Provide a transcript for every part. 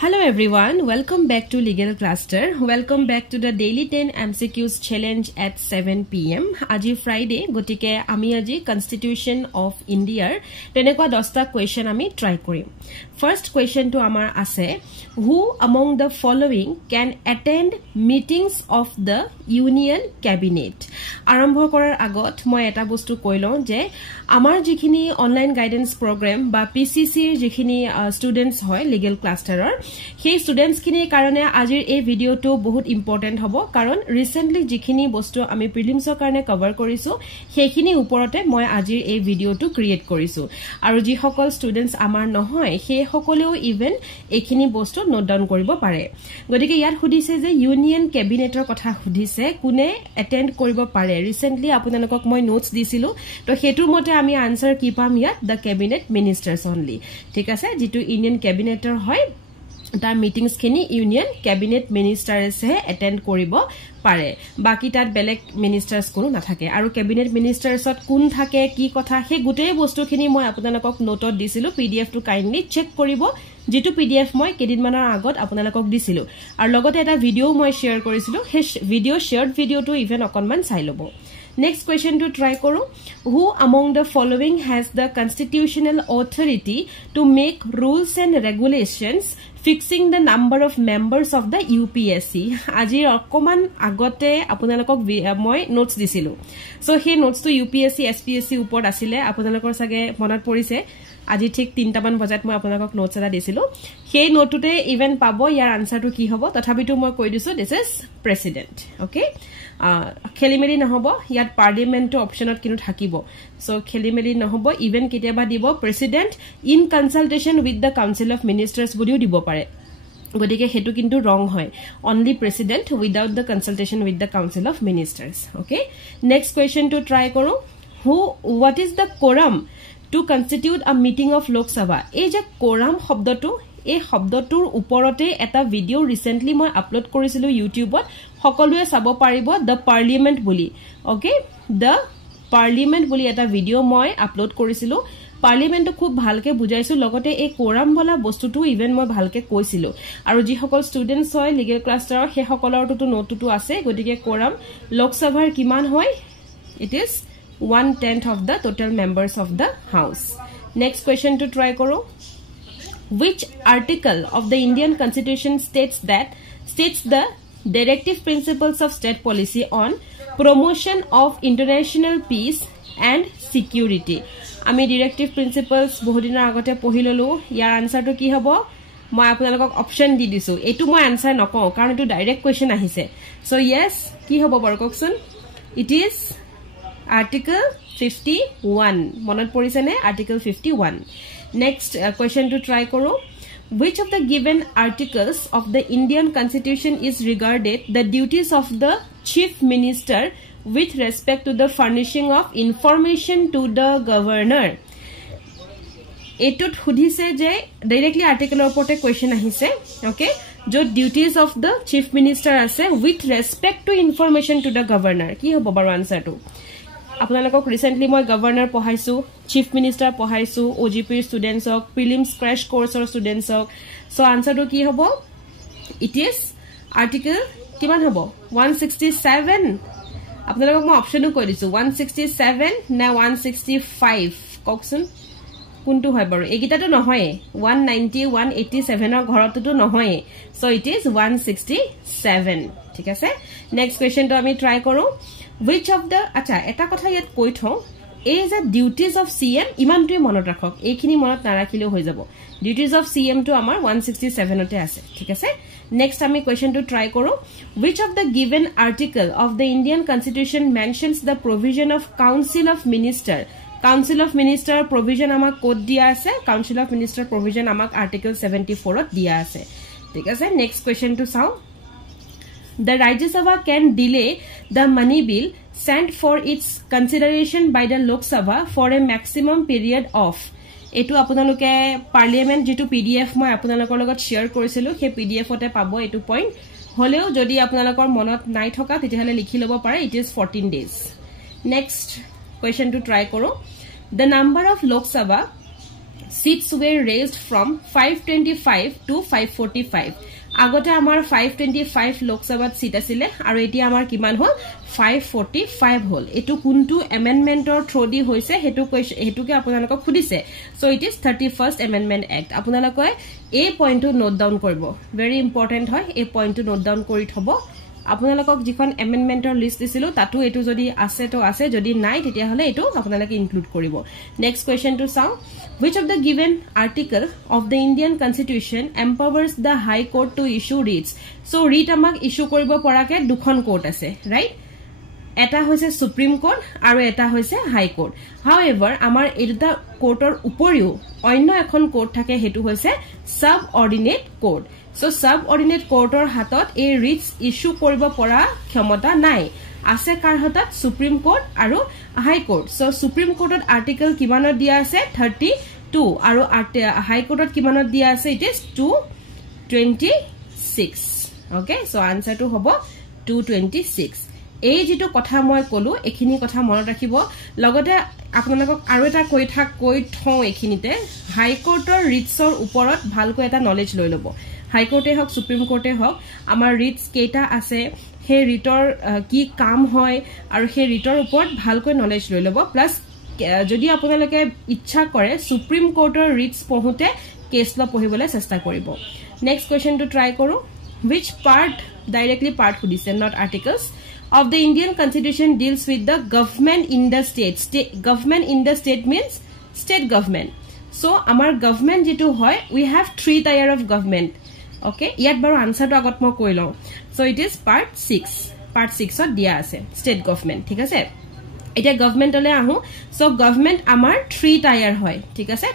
Hello everyone, welcome back to Legal Cluster. Welcome back to the Daily 10 MCQs challenge at 7 PM. Aji Friday, gotike ami aji Constitution of India. Tenekwa 10ta question ami try korim. First question to amar ase, who among the following can attend meetings of the Union Cabinet? Arambho korar agot moi eta bostu koilo je amar jikhini online guidance program ba PCC jikhini students hoy Legal Cluster সেই students কিনি কারণে আজিৰ এই ভিডিওটো বহুত important হ'ব কাৰণ recently যিখিনি বস্তু আমি প্ৰিলিমছৰ কাৰণে কভাৰ কৰিছো সেইখিনি ওপৰতে মই আজিৰ এই ভিডিওটো ক্ৰিয়েট কৰিছো আৰু যি সকল স্টুডেন্টস আমাৰ নহয় সেই সকলেও ইভেন এইখিনি বস্তু নোট ডাউন কৰিব পাৰে গতিকে ইয়াত খুদিছে যে ইউনিয়ন কেবিনেটৰ কথা খুদিছে কোনে এটেন্ড কৰিব পাৰে ৰিসেন্টলি আপোনালোকক মই নোটস দিছিলো তো হেতুৰ মতে আমি আনসাৰ কি পাম ইয়াত দ্য কেবিনেট মিনিষ্টাৰ্স অনলি ঠিক আছে যেটো ইউনিয়ন কেবিনেটৰ হয় তাৰ মিটিংস খিনি ইউনিয়ন কেবিনেট মিনিষ্টাৰছে এটেন্ড কৰিব পাৰে বাকি তাত বেলেগ মিনিষ্টাৰ্স কোনো নাথাকে আৰু কেবিনেট মিনিষ্টাৰ্সত কোন থাকে কি কথা হে গুটেই বস্তুখিনি মই আপোনালোকক নোটত দিছিলো পিডিএফ টো কাইন্ডলি চেক কৰিব যেটো পিডিএফ মই কেদিনমানৰ আগত আপোনালোকক দিছিলো আৰু লগতে এটা ভিডিও মই শেয়াৰ কৰিছিলো হে ভিডিও শেয়াৰ্ড ভিডিওটো ইভেন অকনমান চাই লব Next question to try koru. Who among the following has the constitutional authority to make rules and regulations fixing the number of members of the UPSC? Ajir okoman agote apunalokok moi notes disilu. So he notes to UPSC SPSC upor asile apunalokor sage monat porise. আজি ঠিক 3টা মান বজাত মই আপোনাক notes এটা দিছিলো সেই নোটটোতে ইভেন পাবো ইয়াৰ আনসাৰটো কি হ'ব তথাপিটো মই কৈ দিছো দিস ইজ প্ৰেসিডেন্ট ওকে খেলিমেলি নহব ইয়াত পাৰ্লিমেন্ট অপচনত কিনো থাকিব সো খেলিমেলি নহব ইভেন কেতিয়াবা দিব president in consultation with the council of ministers বুলিও দিব পাৰে গতিকে হেতু কিন্তু ৰং হয় only president without the consultation with the council of ministers okay next question to try কৰো what is the quorum to constitute a meeting of Lok Sabha এই যে quorum শব্দটো এই শব্দটোৰ ওপৰতে এটা ভিডিও ৰিসেন্টলি মই আপলোড কৰিছিলো ইউটিউবত সকলোৱে চাব পাৰিব দ্য পাৰ্লিমেন্ট বুলি ওকে দ্য পাৰ্লিমেন্ট বুলি এটা ভিডিও মই আপলোড কৰিছিলো পাৰ্লিমেন্টটো খুব ভালকে বুজাইছো লগতে এই quorum বলা বস্তুটো ইভেন মই ভালকে কৈছিলো আৰু যি সকল স্টুডেন্টস হয় লিগেল ক্লাষ্টাৰৰ সেই সকলৰটো নোটটো আছে গতিকে quorum লোক সভাৰ কিমান হয় it is 1/10 of the total members of the house. Next question to try koro. Which article of the Indian Constitution states the directive principles of state policy on promotion of international peace and security? Ami directive principles bohodina agote pohilolu yar answer to ki hobo মই আপোনালোকক option দি দিছো এটো মই answer নকও কাৰণ এটো direct question আহিছে so yes কি হ'ব বৰককচোন it is Article 51 monot porise ne Article 51 next question to try koro which of the given articles of the Indian Constitution is regarded the duties of the chief minister with respect to the furnishing of information to the governor etut hudise je directly article oporte question ahise okay jo duties of the chief minister ase with respect to information to the governor ki hobo baru answer to আপোনালোকক recently মই governor পঢ়াইছো chief minister পঢ়াইছো ওজিপি ষ্টুডেন্টছক prelims crash কোৰ্ছৰ ষ্টুডেন্টছক so আনসাৰটো কি হ'ব ইট ইজ আৰ্টিকল কিমান হ'ব 167 আপোনালোকক মই অপচনো কৈ দিছো 167 না 165 ককচোন কোনটো হয় বাৰু এগিটাটো নহয় 190 187 ৰ ঘৰতটো নহয় সো ইট ইজ 167 ঠিক আছে নেক্সট কোৱেশ্চনটো আমি ট্ৰাই কৰো which of the acha eta kotha yet koi thau is a duties of CM iman tu monot rakhok ekhini monot na rakhile hoi jabo duties of CM to amar 167 ote ase thik ase next ami question to try koro which of the given article of the Indian Constitution mentions the provision of council of minister provision amak code dia ase council of minister provision amak article 74 ot dia ase thik ase next question to sao The Rajya Sabha can delay the money bill sent for its consideration by the Lok Sabha for a maximum period of. Etu apunaloke parliament jitu PDF moi apunalokor logot share korisilu he PDF ote pabo etu point holeo jodi apunalokor monot nai thoka tetihale likhi lobo pare it is 14 days. Next question to try koro. The number of Lok Sabha seats were raised from 525 to 545 আগতে আমাৰ 525 লোকসভাত seat আছিল আৰু এতিয়া আমাৰ কিমান হল 545 হল এটো কোনটো এমেন্ডমেন্টৰ থ্ৰদি হৈছে হেতুকে আপোনালোকক খুদিছে so it is 31st amendment act আপোনালোকে এই পইণ্টটো নোট ডাউন কৰিব ভেৰি ইম্পৰ্টেন্ট হয় এই পইণ্টটো নোট ডাউন কৰি থব আপোনালোকক যিখন এমেন্ডমেন্টৰ লিষ্ট দিছিলো তাতো এটো যদি আছে তো আছে যদি নাই তেতিয়া হলে এটো আপোনালোকে ইনক্লুড কৰিব নেক্সট কোৱেশ্চন টু চাও which of the given article of the Indian constitution empowers the high court to issue writs so writ amak issue koribo porake dukhon court ase right eta hoise supreme court aru eta hoise high court however amar eta courtor uporiu onno ekhon court thake hetu hoise subordinate court so subordinate courtor hatot ei writs issue koribo pora khyamata nai আছে কাৰ হাতত supreme court আৰু হাই court so supreme কোৰ্টত article কিমানত দিয়া আছে 32 আৰু হাই কোৰ্টত কিমানত দিয়া আছে ইট ইজ 226 ওকে সো আনসাৰটো হ'ব 226 এই যেটো কথা মই কলো এখিনি কথা মনত ৰাখিব লগতে আপোনালোকক আৰু এটা কৈ থওঁ এখিনিতে হাই কোৰ্টৰ ৰিটছৰ ওপৰত ভালকৈ এটা নলেজ লৈ লব হাই কোৰ্টে হক সুপ্ৰিম কোৰ্টে হক আমাৰ ৰিটছ কেইটা আছে হে ৰিটৰ কি কাম হয় আৰু হে ৰিটৰ ওপৰত ভালকৈ নলেজ লৈ লব প্লাস যদি আপোনালোকে ইচ্ছা কৰে সুপ্ৰিম কোৰ্টৰ ৰিটছ পঢ়োতে কেছ ল পঢ়িবলৈ চেষ্টা কৰিব নেক্সট কোৱেশ্চন টু ট্ৰাই কৰো which part directly part খুদিছে not articles of the Indian constitution deals with the government in the state government in the state means state government so our government যেটো হয় we have 3 tier of government okay ইয়াত বাৰ আনসাৰটো আগত মই কৈ লওঁ so it is part 6 ত দিয়া আছে state government ঠিক আছে এটা গভর্নমেন্টলে আহো সো গভর্নমেন্ট আমাৰ 3 টায়াৰ হয় ঠিক আছে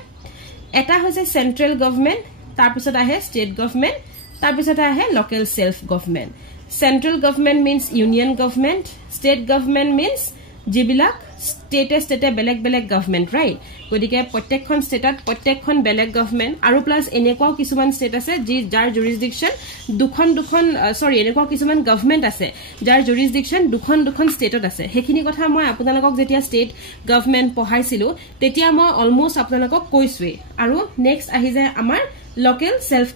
এটা হৈছে সেন্ট্ৰাল গভৰ্নমেন্ট তাৰ পিছত আহে স্টেট গভৰ্নমেন্ট তাৰ পিছত আহে local self government central government means union government state government means জিবিলাক স্টেটে বেলেগ গভৰ্নমেন্ট ৰাইট গদিকে প্ৰত্যেকখন ষ্টেটত প্ৰত্যেকখন বেলেগ গভৰ্নমেন্ট আৰু প্লাস এনেকুৱাও কিছুমান ষ্টেট আছে যাৰ জুৰিসডিকশন দুখন সৰি এনেকুৱা কিছুমান গভৰ্নমেন্ট আছে যাৰ জুৰিসডিকশন দুখন ষ্টেটত আছে হেখিনি কথা মই আপোনালোকক যেতিয়া ষ্টেট গভৰ্নমেন্ট পঢ়াইছিলো তেতিয়া মই অলমোস্ট আপোনালোকক কৈছোৱে আৰু নেক্সট আহি যায় আমাৰ লোকাল সেলফ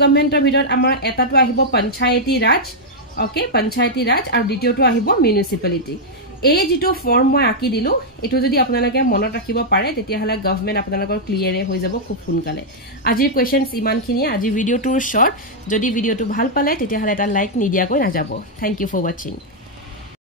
গভৰ্নমেন্টৰ ভিতৰত আমাৰ এটাটো আহিব পঞ্চায়তী ৰাজ ওকে পঞ্চায়তী ৰাজ আৰু দ্বিতীয়টো আহিব মিউনিসিপালিটি এই যেটো ফৰ্ম মই আকি দিলো এটো যদি আপোনালোকে মনত ৰাখিব পাৰে তেতিয়া হলে গভৰ্নমেন্ট আপোনালোকৰ ক্লিয়াৰ হৈ যাব খুব সোনকালে আজিৰ কোৱেশ্চনছ ইমানখিনি আজি ভিডিওটোৰ শৰ্ট যদি ভিডিওটো ভাল পালে তেতিয়া হলে এটা লাইক নিদিয়াকৈ না যাব থ্যাংক ইউ ফৰ ওয়াচিং